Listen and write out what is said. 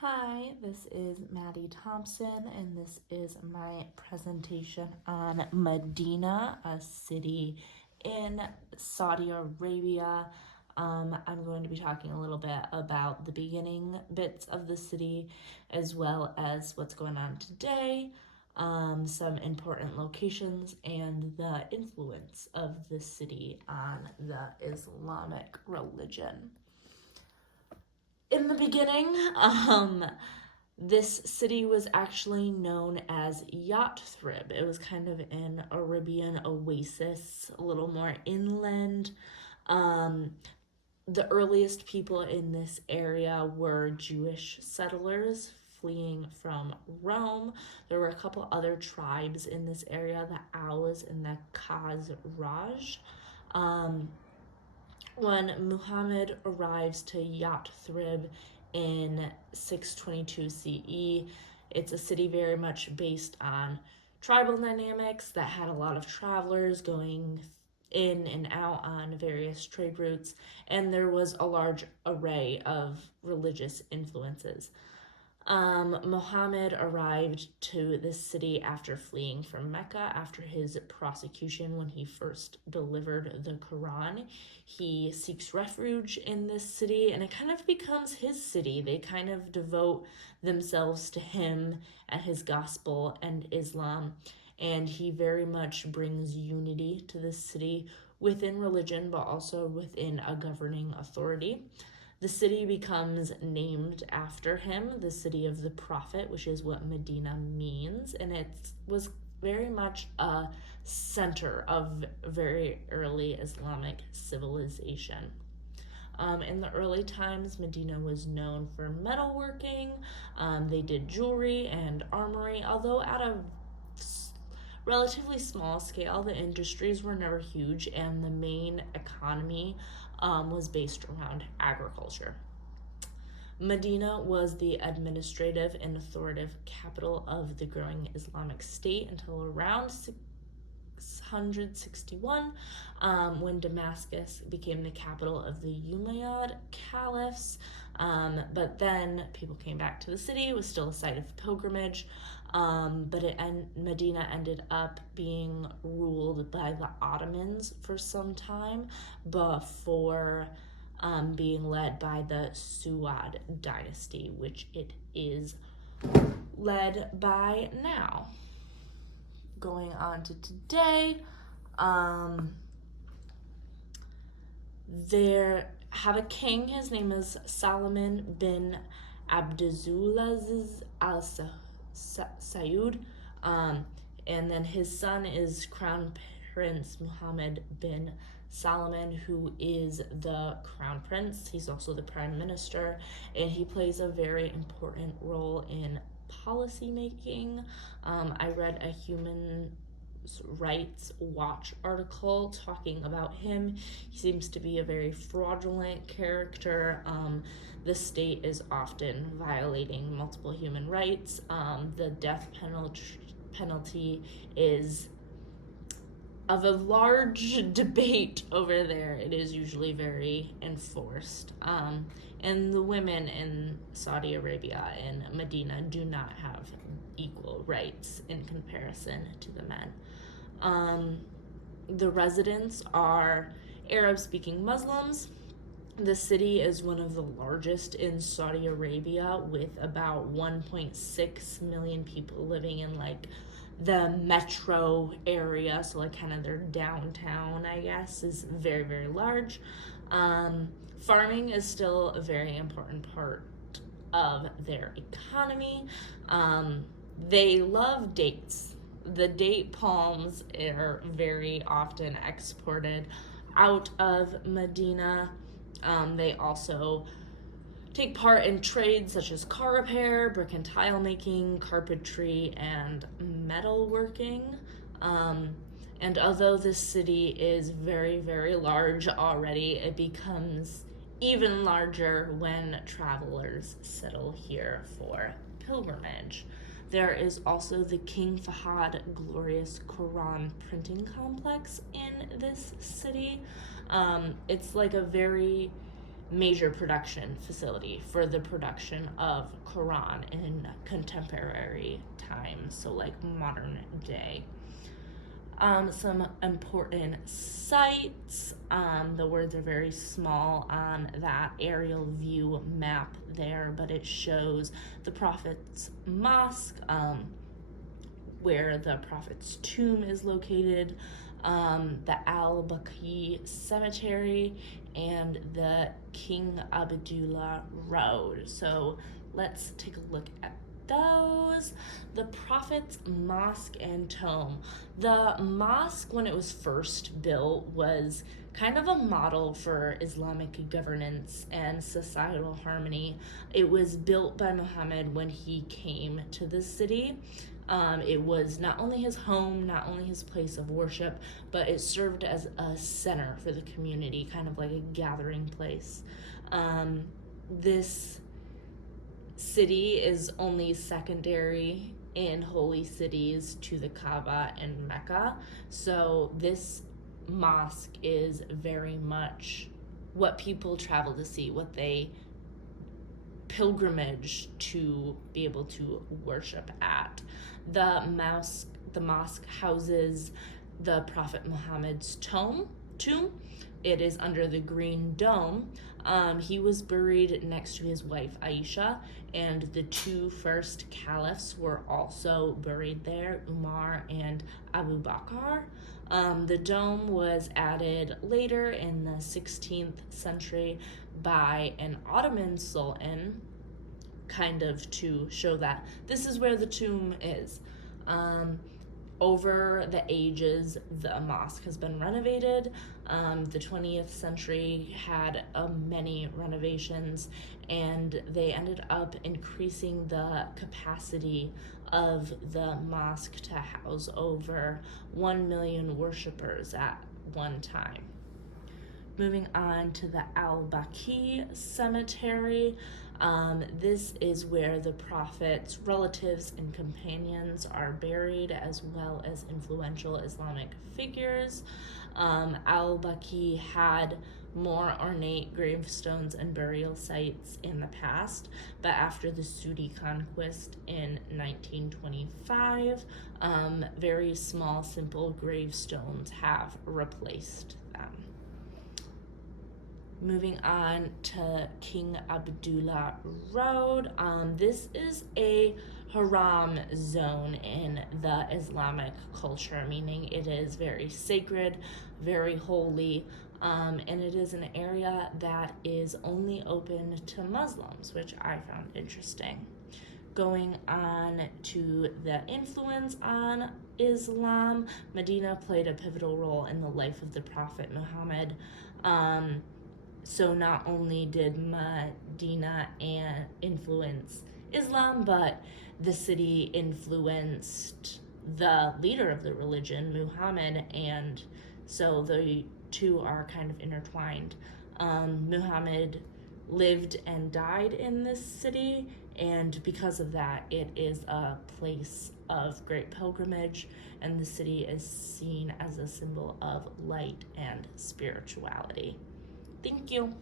Hi, this is Maddie Thompson, and this is my presentation on Medina, a city in Saudi Arabia. I'm going to be talking a little bit about the beginning bits of the city as well as what's going on today, some important locations, and the influence of the city on the Islamic religion. In the beginning, this city was actually known as Yathrib. It was kind of an Arabian oasis, a little more inland. Um, the earliest people in this area were Jewish settlers fleeing from Rome. There were a couple other tribes in this area, the Aus and the Khazraj. Um, when Muhammad arrives to Yathrib in 622 CE, it's a city very much based on tribal dynamics that had a lot of travelers going in and out on various trade routes, and there was a large array of religious influences. Muhammad arrived to this city after fleeing from Mecca after his prosecution when he first delivered the Quran. He seeks refuge in this city, and it kind of becomes his city. They kind of devote themselves to him and his gospel and Islam, and he very much brings unity to this city within religion, but also within a governing authority. The city becomes named after him, the city of the prophet, which is what Medina means, and it was very much a center of very early Islamic civilization. In the early times, Medina was known for metalworking. They did jewelry and armory, although at a relatively small scale. The industries were never huge, and the main economy was based around agriculture. Medina was the administrative and authoritative capital of the growing Islamic State until around 661, when Damascus became the capital of the Umayyad caliphs. But then people came back to the city. It was still a site of pilgrimage, but Medina ended up being ruled by the Ottomans for some time before being led by the Suad dynasty, which it is led by now. Going on to today, they have a king. His name is Solomon bin Abdulaziz al Saud, and then his son is Crown Prince Muhammad bin Salman, who is the crown prince. He's also the prime minister, and he plays a very important role in policy making. I read a Human Rights Watch article talking about him. He seems to be a very fraudulent character. The state is often violating multiple human rights. The death penalty is of a large debate over there. It is usually very enforced. And the women in Saudi Arabia and Medina do not have equal rights in comparison to the men. The residents are Arab-speaking Muslims. The city is one of the largest in Saudi Arabia, with about 1.6 million people living in the metro area, so kind of their downtown, I guess, is very, very large. Farming is still a very important part of their economy. They love dates. The date palms are very often exported out of Medina. They also take part in trades such as car repair, brick and tile making, carpentry, and metalworking. And although this city is very, very large already, it becomes even larger when travelers settle here for pilgrimage. There is also the King Fahad Glorious Quran Printing Complex in this city. It's like a very major production facility for the production of Quran in contemporary times, so like modern day. Some important sites. The words are very small on that aerial view map there, but it shows the Prophet's Mosque, where the Prophet's tomb is located, the Al-Baqi Cemetery, and the King Abdullah Road. So let's take a look at those. The Prophet's Mosque and Tomb. The mosque, when it was first built, was kind of a model for Islamic governance and societal harmony. It was built by Muhammad when he came to the city. It was not only his home, not only his place of worship, but it served as a center for the community, kind of like a gathering place. This city is only secondary in holy cities to the Kaaba and Mecca, so this mosque is very much what people travel to see, what they pilgrimage to be able to worship at. The mosque houses the Prophet Muhammad's tomb. It is under the Green Dome. He was buried next to his wife Aisha, and the two first caliphs were also buried there, Umar and Abu Bakr. The dome was added later in the 16th century by an Ottoman sultan, kind of to show that this is where the tomb is. Over the ages, the mosque has been renovated. The 20th century had many renovations, and they ended up increasing the capacity of the mosque to house over 1 million worshipers at one time. Moving on to the Al-Baqi Cemetery. This is where the Prophet's relatives and companions are buried, as well as influential Islamic figures. Al-Baqi had more ornate gravestones and burial sites in the past, but after the Saudi conquest in 1925, very small, simple gravestones have replaced them. Moving on to King Abdullah Road. This is a haram zone in the Islamic culture, meaning it is very sacred, very holy, and it is an area that is only open to Muslims, which I found interesting. Going on to the influence on Islam, Medina played a pivotal role in the life of the Prophet Muhammad. So not only did Medina influence Islam, but the city influenced the leader of the religion, Muhammad, and so the two are kind of intertwined. Muhammad lived and died in this city, and because of that, it is a place of great pilgrimage, and the city is seen as a symbol of light and spirituality. Thank you.